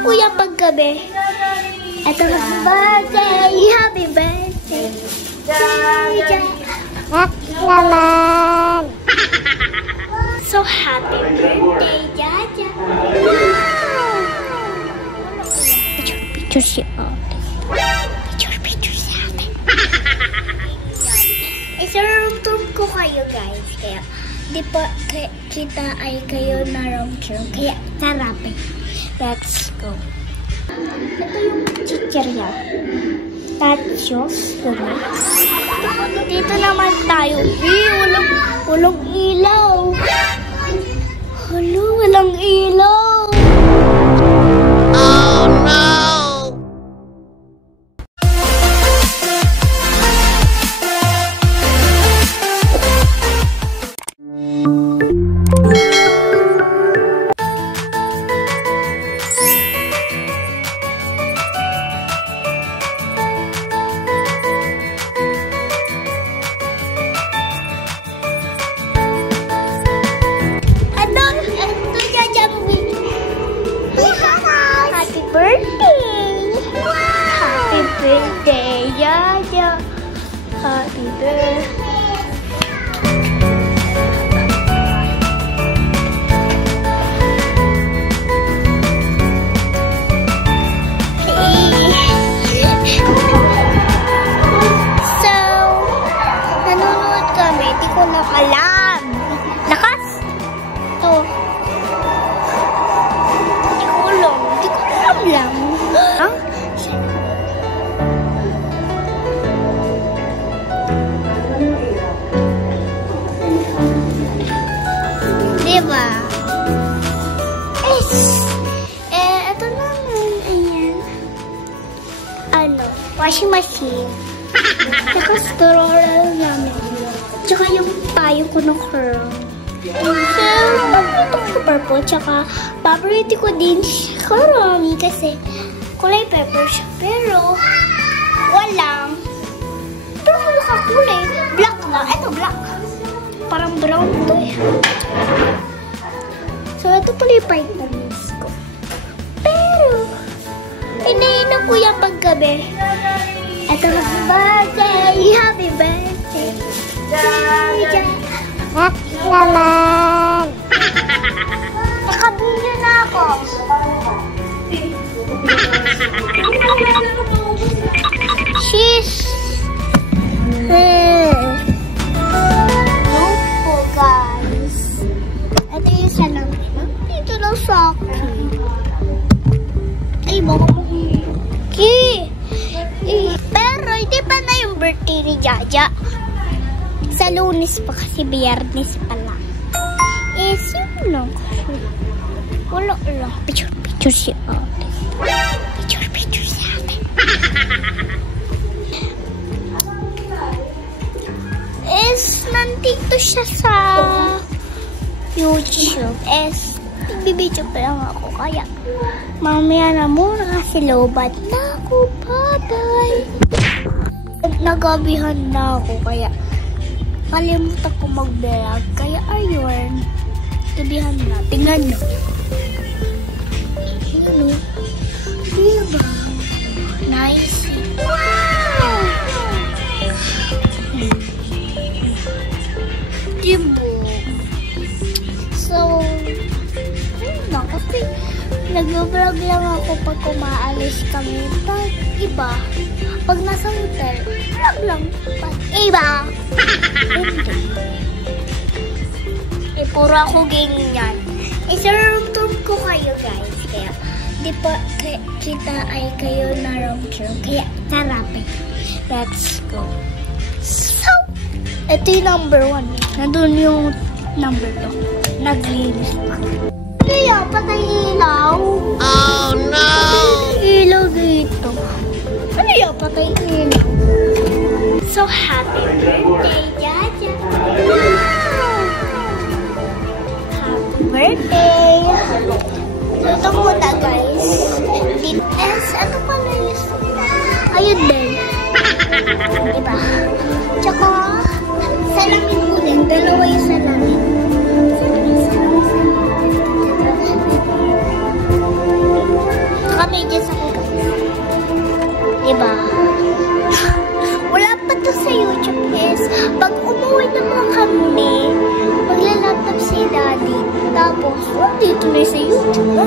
kuya paggabi. Ito na birthday! Happy birthday! Naman! So happy birthday, Jaja! Picture si Ate. Picture si Ate. Isarong ko kayo guys. Kaya di pa kita ay kayo na room tour. Kaya sarapin. Let's go. Ito yung chichirya. Tachos. Dito naman tayo. Walang ilaw. Hello, walang ilaw. Oh no! Birthday, Jaja. Happy birthday. So, nanonood kami. Di ko na alam. Lakas? Ito. Di ko alam. Di ko alam lang. Huh? Diba? Ito naman, ayan. Washing machine. Tsaka stroller namin. Tsaka yung payo ko na curl. So, ito ko purple. Tsaka, paborito ko din siya karami kasi kulay pepper siya. Pero, walang kulay. Black lang. Ito, black. Parang brown to eh. So, ito pala yung vitamins ko. Pero, inayin ko yung paggabi. Ito na birthday! Happy birthday! Naman! Nakabinyo na ako. Sheesh! Sa akin. Ay, baka pero, hindi pa na yung birthday ni Jaja. Sa Lunes pa kasi, Biyernes pa lang. Sino lang kasi? Wala lang. Picture si Ate. Picture si Ate. Nandito siya sa YouTube. Bibidyo pa lang ako, kaya mamaya na muna kasi lobat na ako, bye-bye. Nagabihan na ako, kaya kalimutan ko mag-vlog, kaya ayun, gabihan na, tingnan nyo. Diba? Nice. Wow! Diba? So, kasi nag-vlog lang ako pag kumaalis kami. Pag iba, pag nasa hotel, vlog lang. Pag iba, puro ako ganyan. Isa-room tour ko kayo guys. Kaya, di pa kita ay kayo na room tour. Kaya, sarapin. Let's go. So, ito yung number 1. Nandun yung number 2. Naglinis pa. Kaya, patay ilaw. Oh no! Patay ilaw dito. Ano yung patay ilaw? So, happy birthday, Jaja. Happy birthday. Ito muna, guys. Ano pala yung ayun din. Diba? Tsaka, salamin mo din. Dalawa yung salamin. nagpa-medyas ako. Diba? Wala pa to sa YouTube is, pag umuwi naman kami, magla-laptop si Daddy. Tapos, dito na sa YouTube.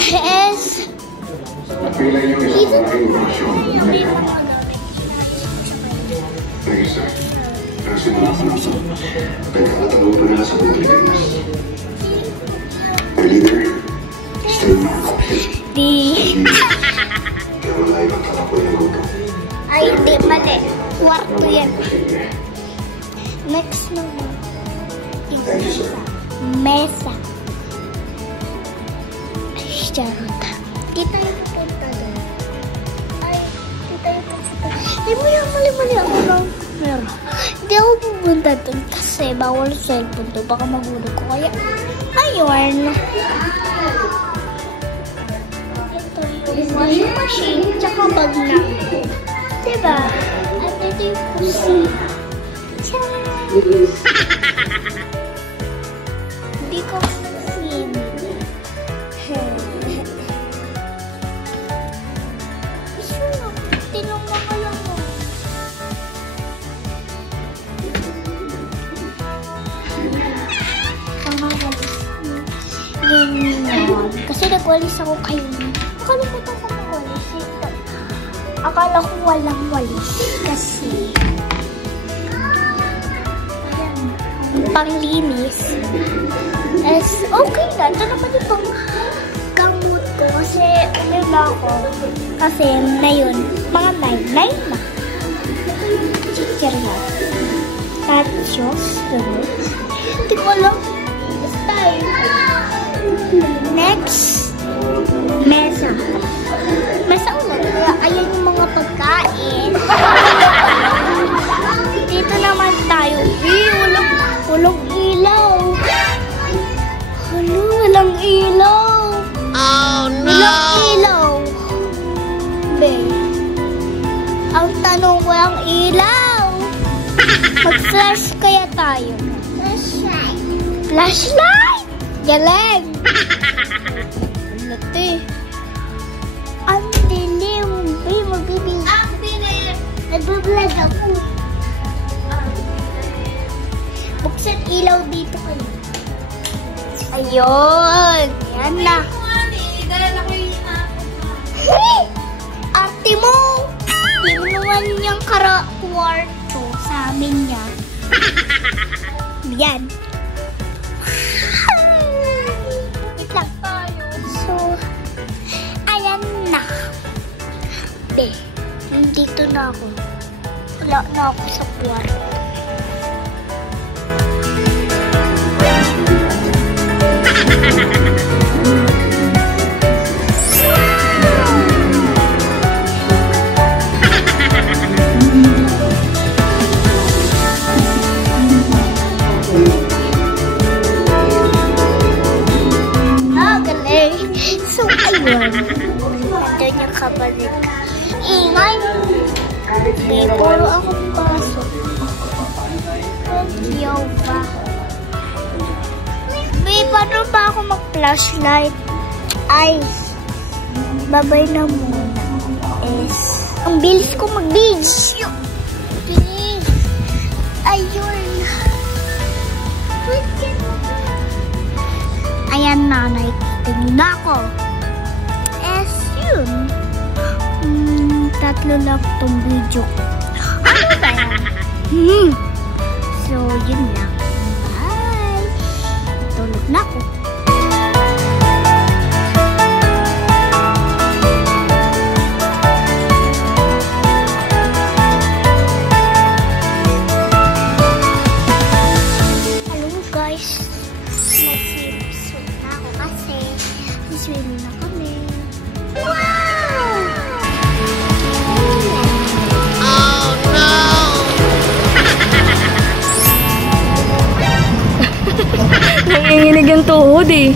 Yes. Dito na yung mga namin. Thank you, sir. Pero simula pa lang, sir. Nagkakatanong pa nila sa mga Pilipinas. My leader, stay in our country. Kaya wala ibang talakoy ng guto. Ay, hindi, mali. Kwarto yan. Next naman. Thank you, sir. Mesa. Ay, charot. Kita yung pupunta doon. Ay, kita yung pupunta. Hindi mo yung mali-mali ako lang. Pero, hindi ako pupunta doon kasi bawal cellphone doon. Baka mahulog ko. Kaya, ayun. Ito yung washing machine. Tsaka bag na. Diba? At ito yung kusina. Hindi ko masin. Sure, tinungan ka lang mo. Kasi nagwalis ako kayo. Nakalimutan ko magwalis. Akala ko walang walis. Kasi panglinis is okay na. Ito naman yung pang gamot ko kasi uminom na ako. Kasi na yun, mga 9 na. Chichir na. Tachos. Hindi ko alam. Basta yun. Next, mesa. Mesa ulit. Ayan yung mga pagkain. Dito naman tayo. Walang ilaw. Walang ilaw. Oh no! Walang ilaw. Be, ang tanong, walang ilaw. Mag-flash kaya tayo. Flashlight. Flashlight! Galing! Lati. Ang dilim. Be, magbibig. Ang dilim. Nagbablog ako. Buksan ilaw dito kayo. Ayun. Yan na. Arte mo! Tinuwan niyang kwarto sa amin yan. Yan. Wait lang. So, ayan na. Be, nandito na ako. Wala na ako sa kwarto. So, ayun. Nandun yung kabalik. Ingay. Hindi, puro ako pasok. Yaw ba? May, paano ba ako mag-flashlight? Ay, babay na muna. Ang bilis ko mag-video. Bilis. Ayun. Ayan na, tingin na ako. Yun. Tatlo lang itong video ko. Ano ba yan? So, yun lang. Bye! Tulog na ako. Hello guys. Nag-swim na ako kasi swim na kami. Wow! Oh no! Nanginginig ang tuhod eh.